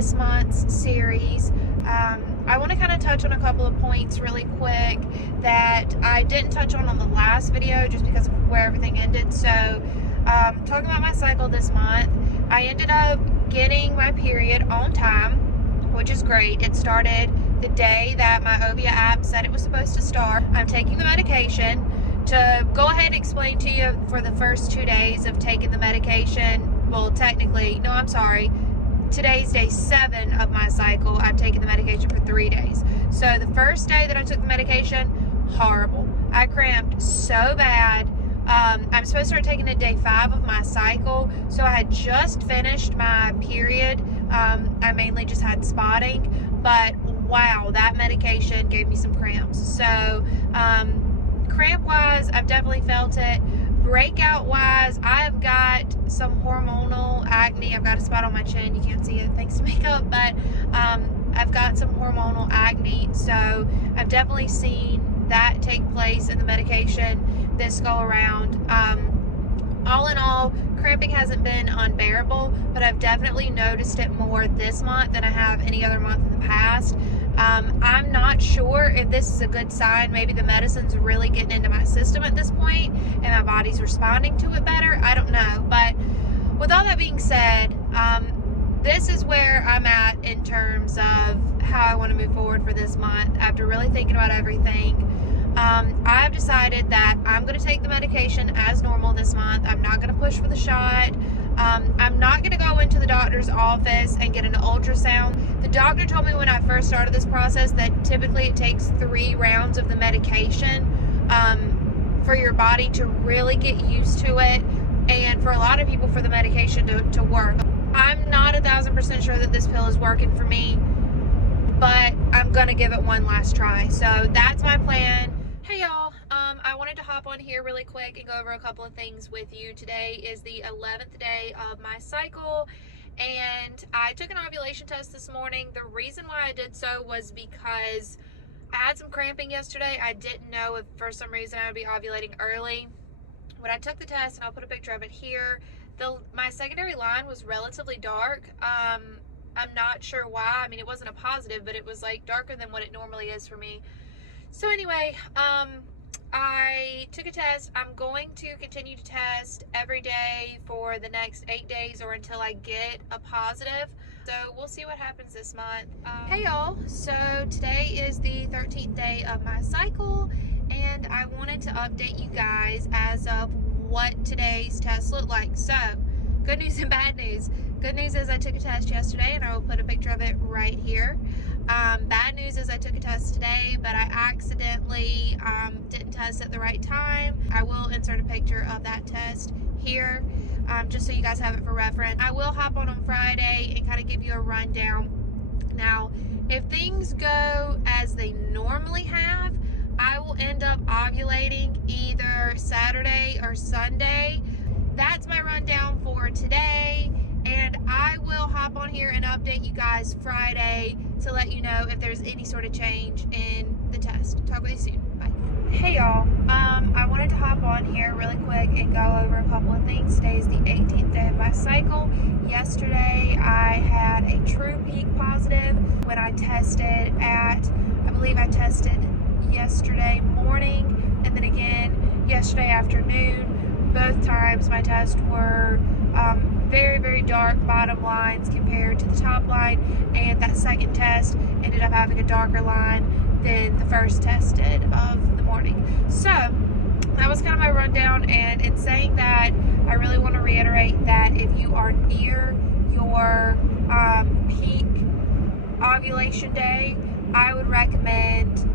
this month's series. I want to kind of touch on a couple of points really quick that I didn't touch on the last video just because of where everything ended. So talking about my cycle this month, I ended up getting my period on time, which is great. It started the day that my Ovia app said it was supposed to start. I'm taking the medication. To go ahead and explain to you, for the first 2 days of taking the medication, well, technically, no, I'm sorry, today's day 7 of my cycle. I've taken the medication for 3 days. So the first day that I took the medication, horrible. I cramped so bad. I'm supposed to start taking it day 5 of my cycle, so I had just finished my period. I mainly just had spotting, but wow, that medication gave me some cramps. So cramp wise, I've definitely felt it. Breakout wise, I've got some hormonal acne. I've got a spot on my chin. You can't see it thanks to makeup, but I've got some hormonal acne. So I've definitely seen that take place in the medication this go around. All in all, cramping hasn't been unbearable, but I've definitely noticed it more this month than I have any other month in the past. I'm not sure if this is a good sign. Maybe the medicine's really getting into my system at this point and my body's responding to it better. I don't know. But with all that being said, this is where I'm at in terms of how I want to move forward for this month. After really thinking about everything, I've decided that I'm going to take the medication as normal this month. I'm not going to push for the shot. I'm not going to go into the doctor's office and get an ultrasound. The doctor told me when I first started this process that typically it takes 3 rounds of the medication for your body to really get used to it, and for a lot of people for the medication to work. I'm not 1,000% sure that this pill is working for me, but I'm going to give it one last try. So that's my plan. Hey y'all, I wanted to hop on here really quick and go over a couple of things with you. Today is the 11th day of my cycle, and I took an ovulation test this morning. The reason why I did so was because I had some cramping yesterday. I didn't know if for some reason I would be ovulating early. When I took the test, and I'll put a picture of it here, my secondary line was relatively dark. I'm not sure why. I mean, it wasn't a positive, but it was like darker than what it normally is for me. So anyway, I took a test. I'm going to continue to test every day for the next 8 days or until I get a positive. So we'll see what happens this month. Hey y'all, so today is the 13th day of my cycle, and I wanted to update you guys as of what today's test looked like. So good news and bad news. Good news is I took a test yesterday, and I will put a picture of it right here. Bad news is I took a test today, but I accidentally didn't test at the right time. I will insert a picture of that test here, just so you guys have it for reference. I will hop on Friday and kind of give you a rundown. Now, if things go as they normally have, I will end up ovulating either Saturday or Sunday. That's my rundown for today, and I will hop on here and update you guys Friday to let you know if there's any sort of change in the test. Talk with you soon. Bye. Hey y'all, I wanted to hop on here really quick and go over a couple of things. Today is the 18th day of my cycle. Yesterday I had a true peak positive when I tested I believe I tested yesterday morning and then again yesterday afternoon. Both times my tests were very, very dark bottom lines compared to the top line, and that second test ended up having a darker line than the first test did of the morning. So that was kind of my rundown, and in saying that, I really want to reiterate that if you are near your peak ovulation day, I would recommend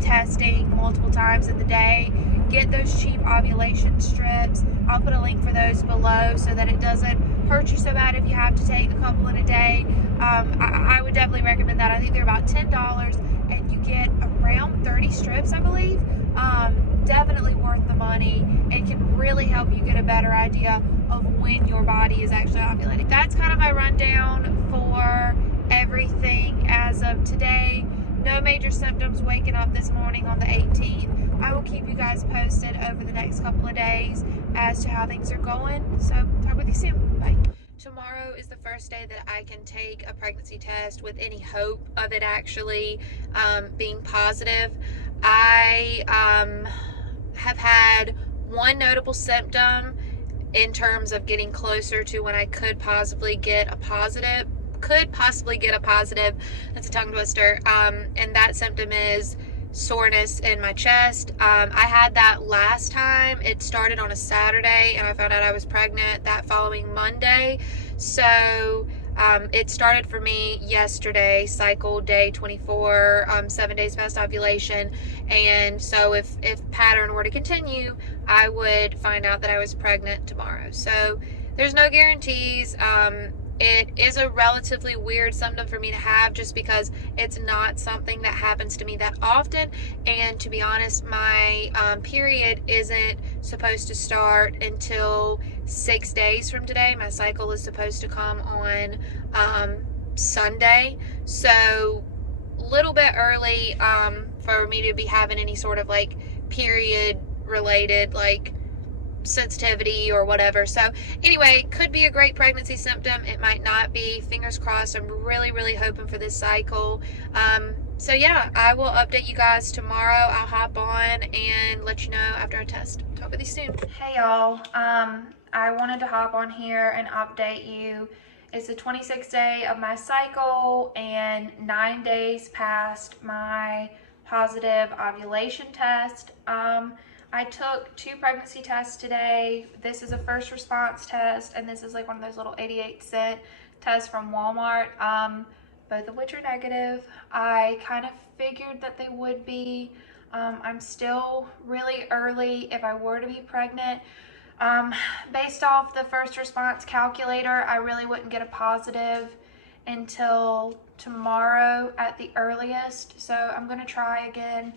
testing multiple times in the day. Get those cheap ovulation strips. I'll put a link for those below so that it doesn't hurt you so bad if you have to take a couple in a day. I would definitely recommend that. I think they're about $10 and you get around 30 strips, I believe. Definitely worth the money and can really help you get a better idea of when your body is actually ovulating. That's kind of my rundown for everything as of today. No major symptoms waking up this morning on the 18th. I will keep you guys posted over the next couple of days as to how things are going. So talk with you soon. Bye. Tomorrow is the first day that I can take a pregnancy test with any hope of it actually being positive. I have had one notable symptom in terms of getting closer to when I could possibly get a positive. That's a tongue twister. And that symptom is soreness in my chest. I had that last time. It started on a Saturday and I found out I was pregnant that following Monday. So it started for me yesterday, cycle day 24, 7 days past ovulation. And so if pattern were to continue, I would find out that I was pregnant tomorrow. So there's no guarantees. It is a relatively weird symptom for me to have just because it's not something that happens to me that often. And to be honest, my period isn't supposed to start until 6 days from today. My cycle is supposed to come on Sunday. So a little bit early for me to be having any sort of like period related like sensitivity or whatever. So anyway, could be a great pregnancy symptom. It might not be. Fingers crossed. I'm really hoping for this cycle. So yeah, I will update you guys tomorrow. I'll hop on and let you know after I test. Talk with you soon. Hey y'all, I wanted to hop on here and update you. It's the 26th day of my cycle and 9 days past my positive ovulation test. I took 2 pregnancy tests today. This is a first response test, and this is like one of those little 88-cent tests from Walmart, both of which are negative. I kind of figured that they would be. I'm still really early if I were to be pregnant. Based off the first response calculator, I really wouldn't get a positive until tomorrow at the earliest. So I'm gonna try again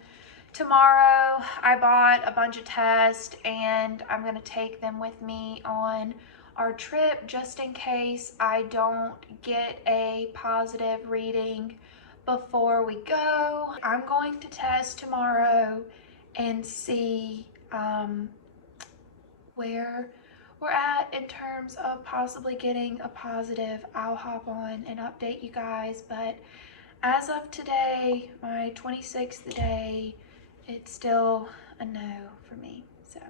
tomorrow. I bought a bunch of tests and I'm gonna take them with me on our trip just in case I don't get a positive reading before we go. I'm going to test tomorrow and see where we're at in terms of possibly getting a positive. I'll hop on and update you guys, but as of today, my 26th day, it's still a no for me. So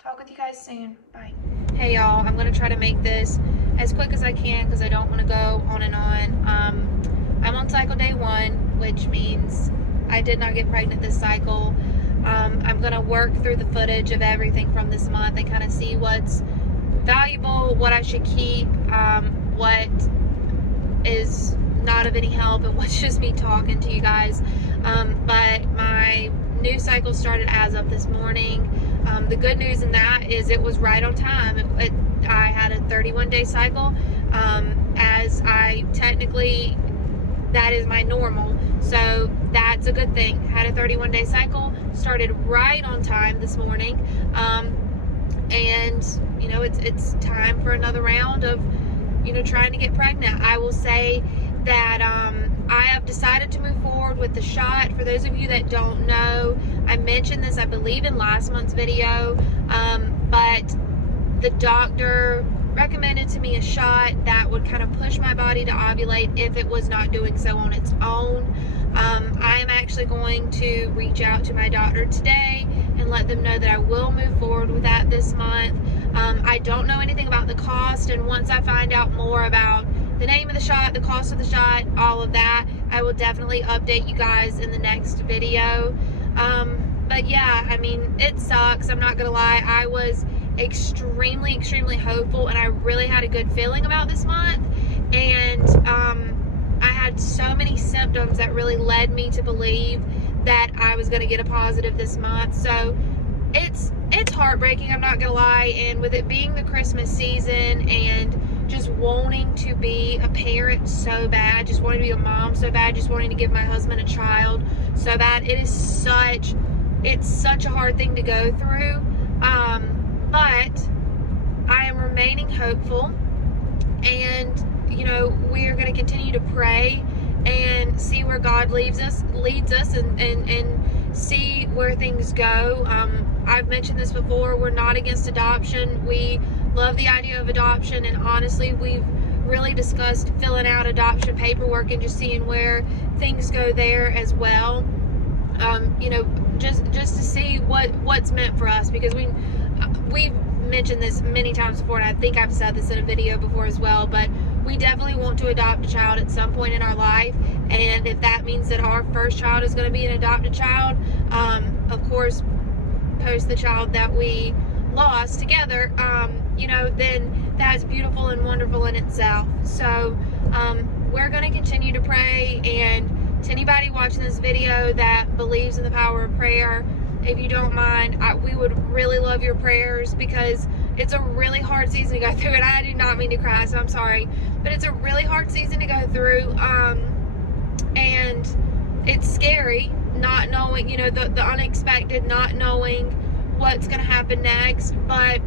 talk with you guys soon. Bye. Hey y'all, I'm gonna try to make this as quick as I can because I don't want to go on and on. I'm on cycle day 1, which means I did not get pregnant this cycle. I'm gonna work through the footage of everything from this month and kind of see what's valuable, what I should keep, what is not of any help, and what's just me talking to you guys. But my new cycle started as of this morning. The good news in that is it was right on time. I had a 31-day cycle, as I technically, that is my normal, so that's a good thing. Had a 31-day cycle, started right on time this morning, and you know, it's time for another round of, you know, trying to get pregnant. I will say that I have decided to move forward with the shot. For those of you that don't know, I mentioned this, I believe, in last month's video, but the doctor recommended to me a shot that would kind of push my body to ovulate if it was not doing so on its own. I am actually going to reach out to my doctor today and let them know that I will move forward with that this month. I don't know anything about the cost, and once I find out more about the name of the shot, the cost of the shot, all of that, I will definitely update you guys in the next video. But yeah, I mean, it sucks. I'm not gonna lie. I was extremely hopeful, and I really had a good feeling about this month, and I had so many symptoms that really led me to believe that I was gonna get a positive this month. So it's heartbreaking, I'm not gonna lie, and with it being the Christmas season and just wanting to be a parent so bad, just wanting to be a mom so bad, just wanting to give my husband a child so bad, it's such a hard thing to go through, but I am remaining hopeful, and you know, we are going to continue to pray and see where God leads us and see where things go. I've mentioned this before, we're not against adoption. We love the idea of adoption, and honestly, we've really discussed filling out adoption paperwork and just seeing where things go there as well. You know, just to see what's meant for us, because we've mentioned this many times before, and I think I've said this in a video before as well, but we definitely want to adopt a child at some point in our life, and if that means that our first child is going to be an adopted child, of course, post the child that we lost together, you know, then that's beautiful and wonderful in itself. So we're going to continue to pray, and to anybody watching this video that believes in the power of prayer, if you don't mind, we would really love your prayers, because it's a really hard season to go through, and I do not mean to cry, so I'm sorry, but it's a really hard season to go through, and it's scary not knowing, you know, the unexpected, not knowing what's going to happen next. But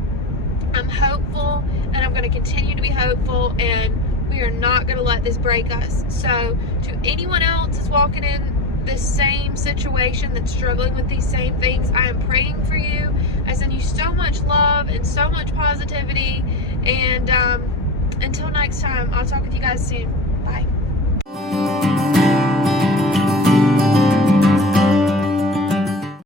I'm hopeful, and I'm going to continue to be hopeful, and we are not going to let this break us. So to anyone else that's walking in this same situation, that's struggling with these same things, I am praying for you. I send you so much love and so much positivity, and until next time, I'll talk with you guys soon. Bye.